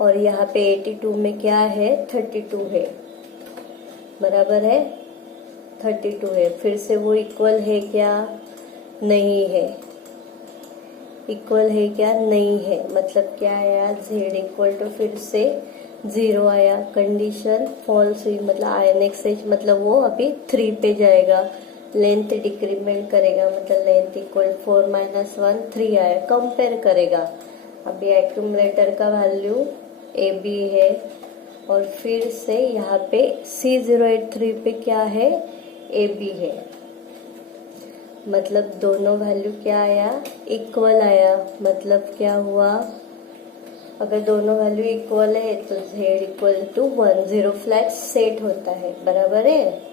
और यहाँ पे 82 में क्या है, 32 है, बराबर है, 32 है। फिर से वो इक्वल है क्या, नहीं है, इक्वल है क्या, नहीं है, मतलब क्या आया, z इक्वल टू फिर से 0 आया, कंडीशन फॉल्स हुई, मतलब INX एच, मतलब वो अभी 3 पे जाएगा। लेंथ डिक्रीमेंट करेगा, मतलब लेंथ इक्वल 4 माइनस 1 3 आया, कंपेयर करेगा। अभी एक्यूमुलेटर का वैल्यू ए बी है, और फिर से यहाँ पे C083 पे क्या है, ए बी है, मतलब दोनों वैल्यू क्या आया, इक्वल आया। मतलब क्या हुआ, अगर दोनों वैल्यू इक्वल है तो z equal to 1, 0 flag set होता है, बराबर है।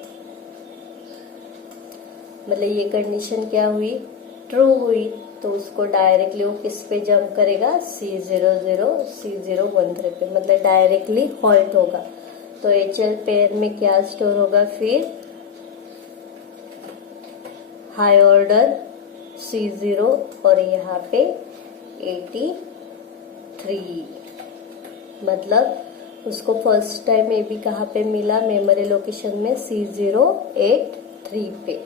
मतलब ये कंडीशन क्या हुई, ट्रू हुई, तो उसको डायरेक्टली वो किस पे जंप करेगा, C00C013 पे, मतलब डायरेक्टली हॉल्ट होगा। तो HL पेयर में क्या स्टोर होगा, फिर हाई ऑर्डर C0, और यहाँ पे 83, मतलब उसको फर्स्ट टाइम ए बी कहाँ पे मिला, मेमोरी लोकेशन में C083 पे।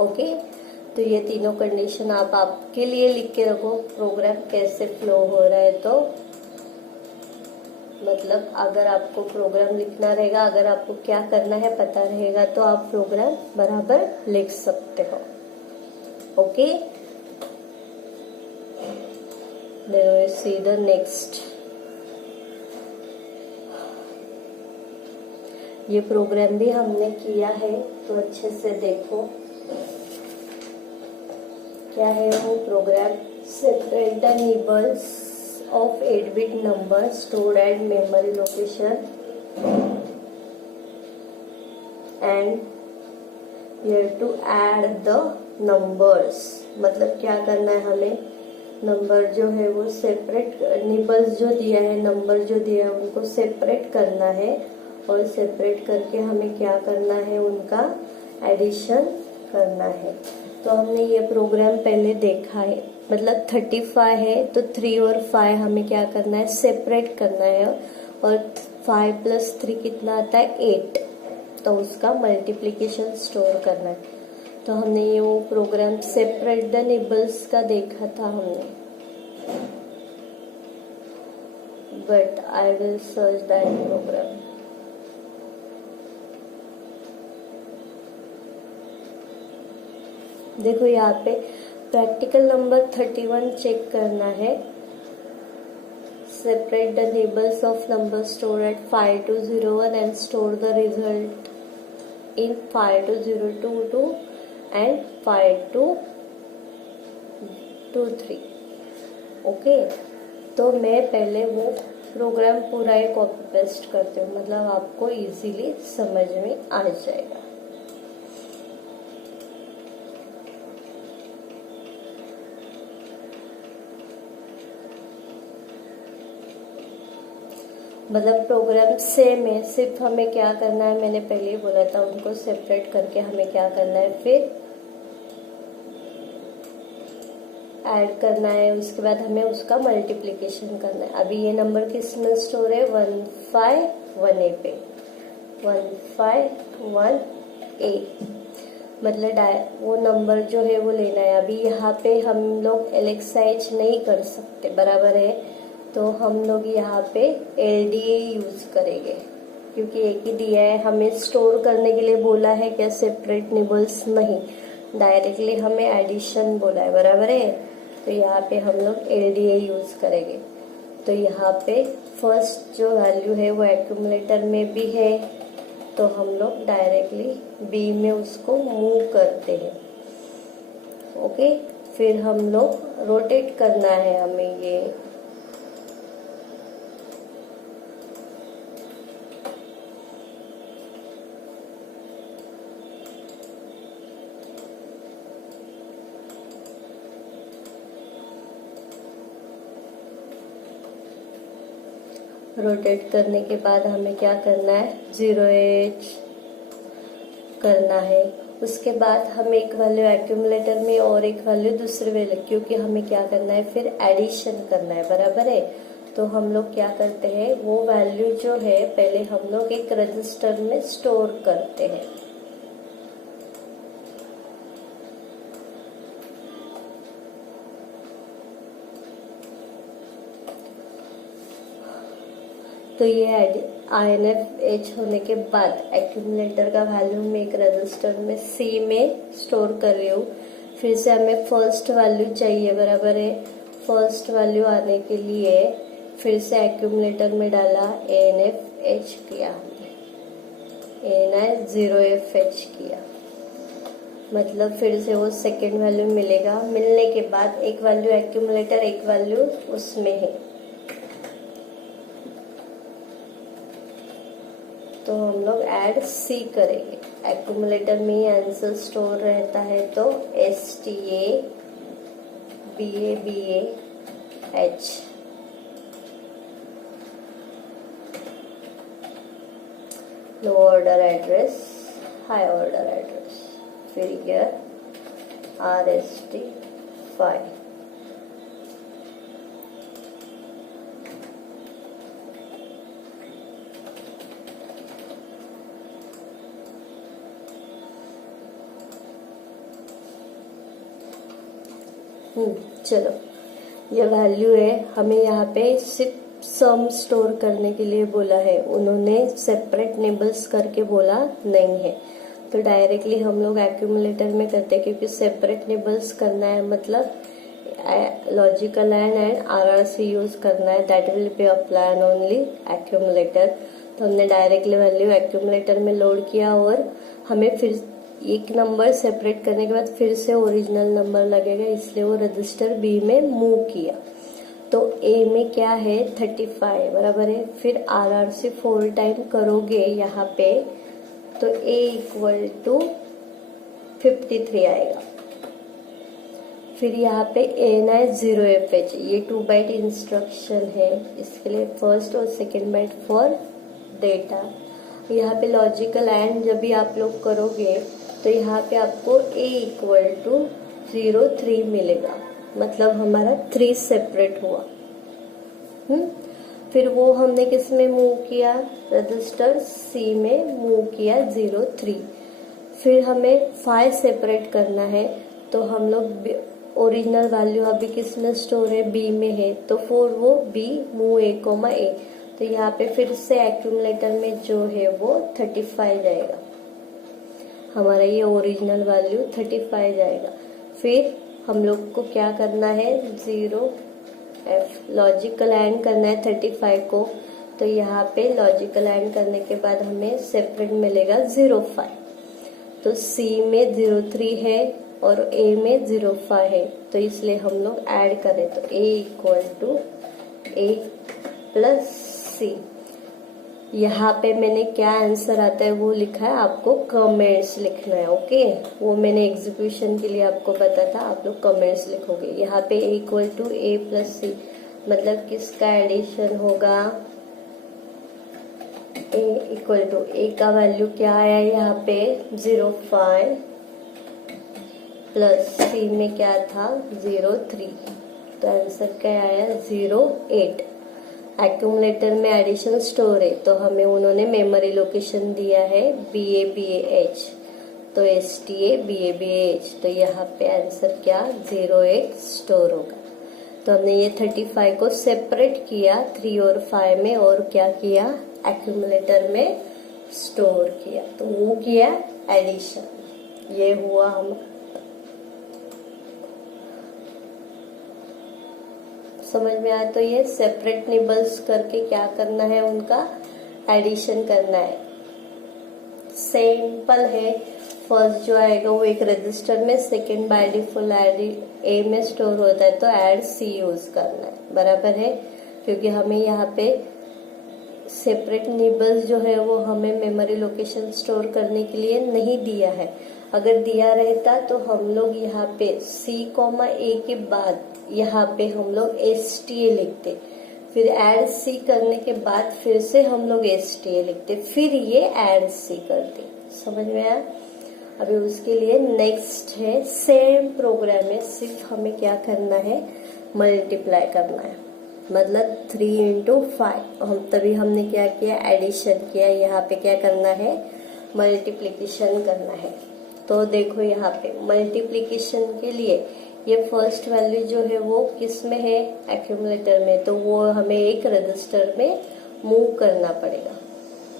ओके, तो ये तीनों कंडीशन आप आपके लिए लिख के रखो, प्रोग्राम कैसे फ्लो हो रहा है। तो मतलब अगर आपको प्रोग्राम लिखना रहेगा, अगर आपको क्या करना है पता रहेगा, तो आप प्रोग्राम बराबर लिख सकते हो। Okay, then see the next. ये प्रोग्राम भी हमने किया है, तो अच्छे से देखो क्या है वो program. Separate the nibbles of 8-bit number stored at memory location and here to add the numbers। मतलब क्या करना है हमें, नंबर जो है वो सेपरेट, निबल्स जो दिया है, नंबर जो दिया है उनको सेपरेट करना है, और सेपरेट करके हमें क्या करना है, उनका एडिशन करना है। तो हमने ये प्रोग्राम पहले देखा है, मतलब 35 है तो 3 और 5 हमें क्या करना है, सेपरेट करना है, और 5 प्लस 3 कितना आता है, 8, तो उसका मल्टीप्लिकेशन स्टोर करना है। तो हमने ये वो प्रोग्राम सेपरेट द निबल्स का देखा था हमने, but I will search that program. देखो यहाँ पे प्रैक्टिकल नंबर 31 चेक करना है। Separate the nibbles of number store at 5201 and store the result in 5202 and 5223। ओके, तो मैं पहले वो प्रोग्राम पूरा ही कॉपी पेस्ट करती हूँ, मतलब आपको इजीली समझ में आ जाएगा। मतलब प्रोग्राम सेम है, सिर्फ हमें क्या करना है, मैंने पहले ही बोला था, उनको सेपरेट करके हमें क्या करना है, फिर ऐड करना है, उसके बाद हमें उसका मल्टीप्लिकेशन करना है। अभी ये नंबर किस में स्टोर है, 151A पे, 151A। मतलब वो नंबर जो है वो लेना है। अभी यहाँ पे हम लोग LXIH नहीं कर सकते, बराबर है, तो हम लोग यहाँ पे LDA यूज करेंगे, क्योंकि एक ही दिया है। हमें स्टोर करने के लिए बोला है क्या, सेपरेट निबल्स नहीं, डायरेक्टली हमें एडिशन बोला है, बराबर है। तो यहाँ पे हम लोग LDA यूज करेंगे। तो यहाँ पे फर्स्ट जो वैल्यू है वो एक्यूमुलेटर में भी है, तो हम लोग डायरेक्टली बी में उसको मूव करते हैं। ओके, फिर हम लोग रोटेट करना है हमें ये। रोटेट करने के बाद हमें क्या करना है, 0H करना है। उसके बाद हम एक वैल्यू एक्यूमुलेटर में और एक वैल्यू दूसरे वैल्यू, क्योंकि हमें क्या करना है, फिर एडिशन करना है, बराबर है। तो हम लोग क्या करते हैं, वो वैल्यू जो है पहले हम लोग एक रजिस्टर में स्टोर करते हैं। तो ये INFH होने के बाद एक्यूमुलेटर का वैल्यू मैं एक रजिस्टर में C में स्टोर कर रही हूँ। फिर से हमें फर्स्ट वैल्यू चाहिए, बराबर है। फर्स्ट वैल्यू आने के लिए फिर से एक्यूमुलेटर में डाला, ANFH किया हमने, ANI 0FH किया, मतलब फिर से वो सेकेंड वैल्यू मिलेगा। मिलने के बाद एक वैल्यू एक्यूमुलेटर, एक वैल्यू उसमें है, तो हम लोग ऐड C करेंगे। एक्यूमुलेटर में ही आंसर स्टोर रहता है, तो STA BA BA H। Low order address, high order address, फिर here RST 5। चलो, ये वैल्यू है। हमें यहाँ पे सिर्फ सम स्टोर करने के लिए बोला है, उन्होंने सेपरेट निबल्स करके बोला नहीं है। तो डायरेक्टली हम लोग एक्यूमुलेटर में करते हैं, क्योंकि सेपरेट निबल्स करना है, मतलब लॉजिकल एंड RRC यूज करना है, that will be apply only accumulator. तो हमने डायरेक्टली वैल्यू एक्यूमुलेटर में लोड किया, और हमें फिर एक नंबर सेपरेट करने के बाद फिर से ओरिजिनल नंबर लगेगा, इसलिए वो रजिस्टर B में मूव किया। तो A में क्या है, 35, बराबर है। फिर RRC 4 टाइम करोगे यहाँ पे, तो A इक्वल टू 53 आएगा। फिर यहाँ पे ANI 0FH, ये 2 बाइट इंस्ट्रक्शन है, इसके लिए फर्स्ट और सेकेंड बाइट फॉर डेटा। यहाँ पे लॉजिकल एंड जब भी आप लोग करोगे तो यहाँ पे आपको A इक्वल टू 03 मिलेगा, मतलब हमारा 3 सेपरेट हुआ। फिर वो हमने किस में मूव किया, रजिस्टर C में मूव किया 03। फिर हमें 5 सेपरेट करना है, तो हम लोग ओरिजिनल वैल्यू अभी किस में स्टोर है, B में है, तो 4 वो B मूव A, तो यहाँ पे फिर से एक्यूमुलेटर में जो है वो 35 जाएगा, हमारा ये ओरिजिनल वैल्यू 35 जाएगा। फिर हम लोग को क्या करना है, 0F लॉजिकल एंड करना है 35 को, तो यहाँ पे लॉजिकल एंड करने के बाद हमें सेपरेट मिलेगा 05। तो C में 03 है और A में 05 है, तो इसलिए हम लोग ऐड करें, तो A equal to A plus C। यहाँ पे मैंने क्या आंसर आता है वो लिखा है, आपको कमेंट्स लिखना है। ओके, वो मैंने एग्जीक्यूशन के लिए आपको बताया था, आप लोग कमेंट्स लिखोगे। यहाँ पे A equal to A plus C, मतलब किसका एडिशन होगा, A इक्वल टू A का वैल्यू क्या आया यहाँ पे 05 प्लस C में क्या था 03, तो आंसर क्या आया 08। एक्यूमुलेटर में एडिशन स्टोर है, तो हमें उन्होंने मेमोरी लोकेशन दिया है BA BAH, तो STA BABH, तो यहाँ पे आंसर क्या 08 स्टोर होगा। तो हमने ये 35 को सेपरेट किया 3 और 5 में, और क्या किया एक्यूमुलेटर में स्टोर किया, तो वो किया एडिशन। ये हुआ हम समझ में आया। तो ये सेपरेट निबल्स करके क्या करना है, उनका एडिशन करना है। सिंपल है। फर्स्ट जो आएगा वो एक रजिस्टर में, सेकंड बाय डिफॉल्ट ए में स्टोर होता है, तो ऐड सी यूज करना है, बराबर है। क्योंकि हमें यहाँ पे सेपरेट निबल्स जो है वो हमें मेमोरी लोकेशन स्टोर करने के लिए नहीं दिया है। अगर दिया रहता तो हम लोग यहाँ पे C, A के बाद यहाँ पे हम लोग STA लिखते, फिर ऐड C करने के बाद फिर से हम लोग STA लिखते, फिर ये ऐड C करते। समझ में आया। अभी उसके लिए नेक्स्ट है, सेम प्रोग्राम है, सिर्फ हमें क्या करना है, मल्टीप्लाई करना है। मतलब 3 into 5, हम तभी हमने क्या किया, एडिशन किया। यहाँ पे क्या करना है, मल्टीप्लिकेशन करना है। तो देखो यहाँ पे मल्टीप्लिकेशन के लिए ये फर्स्ट वैल्यू जो है वो किस में है, एक्यूमुलेटर में, तो वो हमें एक रजिस्टर में मूव करना पड़ेगा।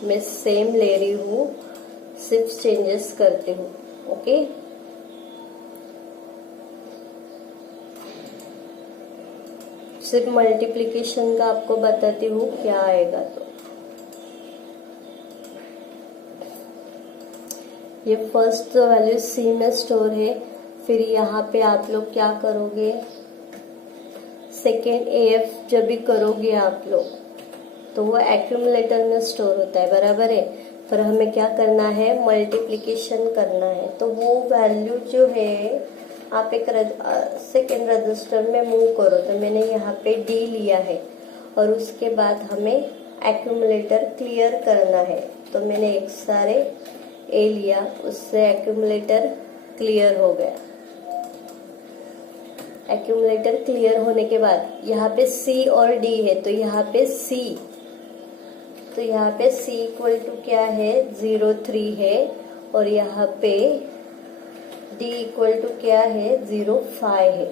मैं सेम ले रही हूँ, सिर्फ चेंजेस करती हूँ। ओके, सिर्फ मल्टीप्लिकेशन का आपको बताती हूँ क्या आएगा। तो ये फर्स्ट वैल्यू सी में स्टोर है, फिर यहाँ पे आप लोग क्या करोगे, सेकेंड AF जब भी करोगे आप लोग तो वो एक्यूमुलेटर में स्टोर होता है, बराबर है। पर हमें क्या करना है, मल्टीप्लिकेशन करना है। तो वो वैल्यू जो है आप एक सेकेंड रजिस्टर में मूव करो। तो मैंने यहाँ पे D लिया है, और उसके बाद हमें एक्यूमुलेटर क्लियर करना है। तो मैंने एक सारे A लिया, उससे एक्यूमुलेटर क्लियर हो गया। एक्यूमुलेटर क्लियर होने के बाद यहाँ पे C और D है, तो यहाँ पे C, तो यहाँ पे C इक्वल टू क्या है, 03 है, और यहाँ पे D इक्वल टू क्या है, 05 है।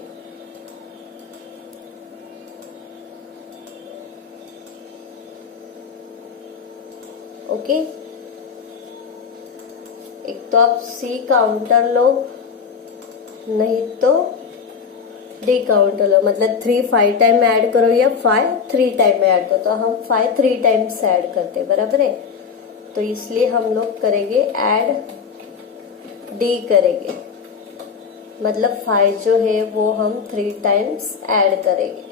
ओके, एक तो आप C काउंटर लो, नहीं तो D काउंटर लो। मतलब 3 5 टाइम ऐड करो या 5 3 टाइम में ऐड करो। तो हम 5 3 टाइम्स ऐड करते हैं, बराबर है। तो इसलिए हम लोग करेंगे ऐड D करेंगे, मतलब 5 जो है वो हम 3 टाइम्स ऐड करेंगे।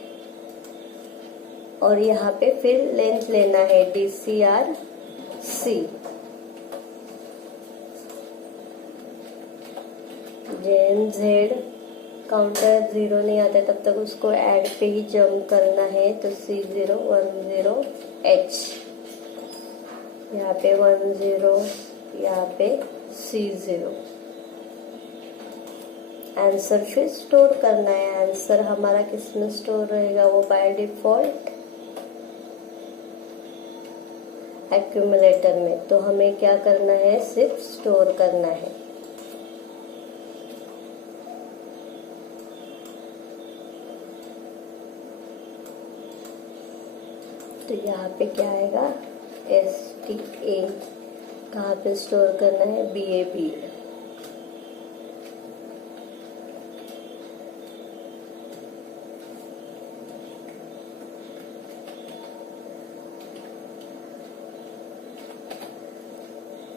और यहाँ पे फिर लेंथ लेना है DCRC, JNZ काउंटर 0 नहीं आता तब तक उसको ऐड पे ही जंप करना है। तो C0 10H, यहाँ पे 10, यहाँ पे C0। आंसर फिर स्टोर करना है। आंसर हमारा किस में स्टोर रहेगा, वो बाय डिफॉल्ट एक्यूमुलेटर में। तो हमें क्या करना है, सिर्फ स्टोर करना है। तो यहाँ पे क्या आएगा, STA, कहाँ पे स्टोर करना है, BAB।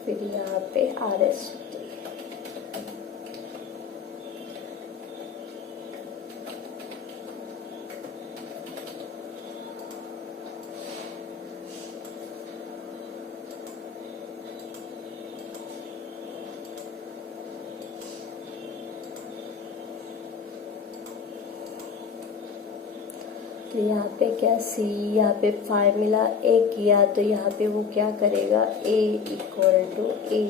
फिर यहाँ पे RST। तो यहाँ पे क्या C, यहाँ पे 5 मिला, A किया, तो यहाँ पे वो क्या करेगा, A equal to A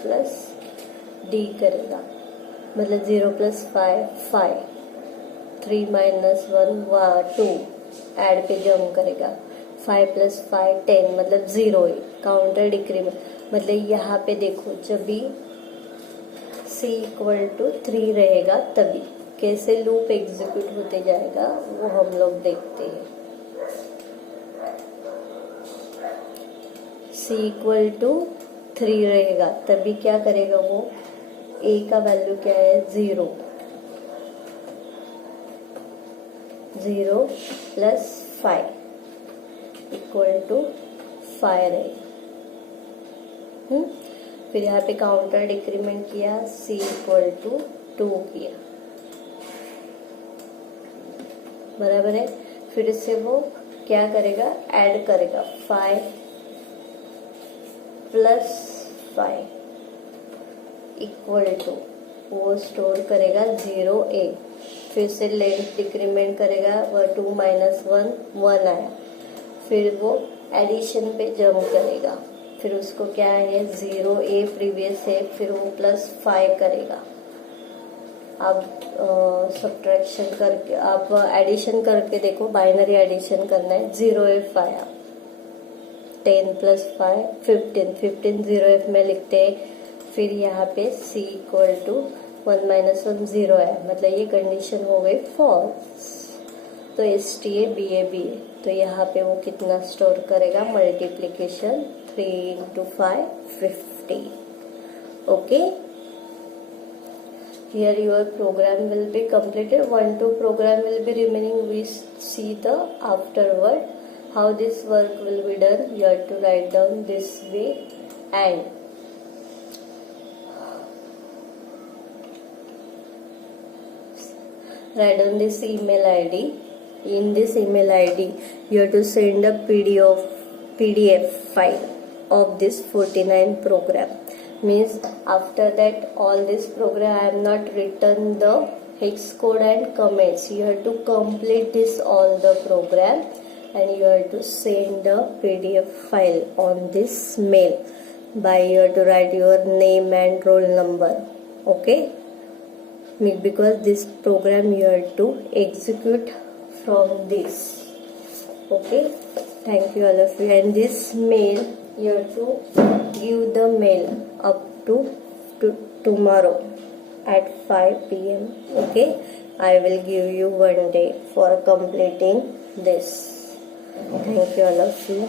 plus D करेगा। मतलब 0 + 5 5, 3 - 1 2, ऐड पे जंप करेगा। 5 + 5 10, मतलब 0 काउंटर डिक्रीमेंट। मतलब यहाँ पे देखो, जब भी c इक्वल टू 3 रहेगा तभी। कैसे लूप एग्जीक्यूट होते जाएगा वो हम लोग देखते हैं। c इक्वल टू 3 रहेगा तभी क्या करेगा वो, a का वैल्यू क्या है 0, 0 प्लस 5 इक्वल टू 5 रहेगा। फिर यहाँ पे काउंटर डिक्रीमेंट किया, c इक्वल टू 2 किया, बराबर है। फिर से वो क्या करेगा, ऐड करेगा 5 प्लस 5 इक्वल टू, वो स्टोर करेगा 0a। फिर से लेंथ डिक्रीमेंट करेगा, वह 2 माइनस 1 1 आया। फिर वो एडिशन पे जंप करेगा, फिर उसको क्या है 0a प्रीवियस है, फिर वो प्लस 5 करेगा। आप सब्ट्रैक्शन करके, आप एडिशन करके देखो, बाइनरी एडिशन करना है, 0f आया, 10 प्लस 5 15, 15 0f में लिखते हैं। फिर यहाँ पे c इक्वल टू 1 माइनस 1 0 है, मतलब ये कंडीशन हो गई फॉल्स। तो STA BA तो यहाँ पे वो कितना स्टोर करेगा, multiplication 3 into 5 50। Okay, here your program will be completed, 1 2 program will be remaining, we see the afterward how this work will be done. You have to write down this way and write down this email ID. In this email ID you have to send a PDF file of this 49 program. Means after that all this program I have not written the hex code and comments. You have to complete this all the program and you have to send a PDF file on this mail. By you have to write your name and roll number. Okay, because this program you have to execute from this. Okay, thank you all of you. And this mail you have to give the mail up to tomorrow at 5 PM. Okay, I will give you 1 day for completing this. Thank you all of you.